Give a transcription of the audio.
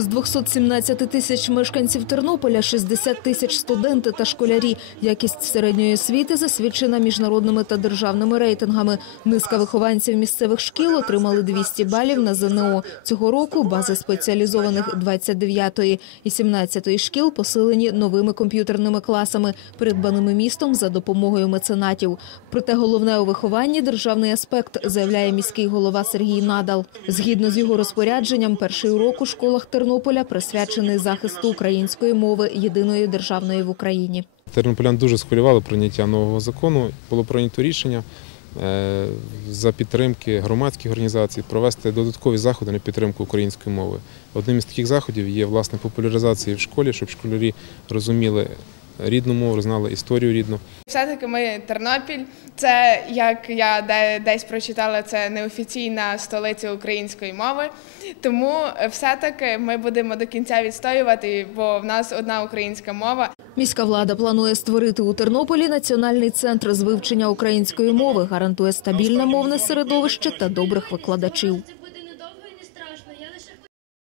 З 217 тисяч мешканців Тернополя 60 тисяч студенти та школярі. Якість середньої освіти засвідчена міжнародними та державними рейтингами. Низка вихованців місцевих шкіл отримали 200 балів на ЗНО. Цього року бази спеціалізованих 29-ї і 17-ї шкіл посилені новими комп'ютерними класами, придбаними містом за допомогою меценатів. Проте головне у вихованні державний аспект, заявляє міський голова Сергій Надал. Згідно з його розпорядженням, перший урок у школах Тернополя присвячений захисту української мови єдиної державної в Україні. Тернополян дуже схвилювало прийняття нового закону. Було прийнято рішення е, за підтримки громадських організацій провести додаткові заходи на підтримку української мови. Одним із таких заходів є власне популяризація в школі, щоб школярі розуміли рідну мову, знали історію рідну. Все-таки ми Тернопіль. Це як я де- десь прочитала, це неофіційна столиця української мови. Тому все-таки ми будемо до кінця відстоювати, бо в нас одна українська мова. Міська влада планує створити у Тернополі національний центр з вивчення української мови, гарантує стабільне мовне середовище та добрих викладачів.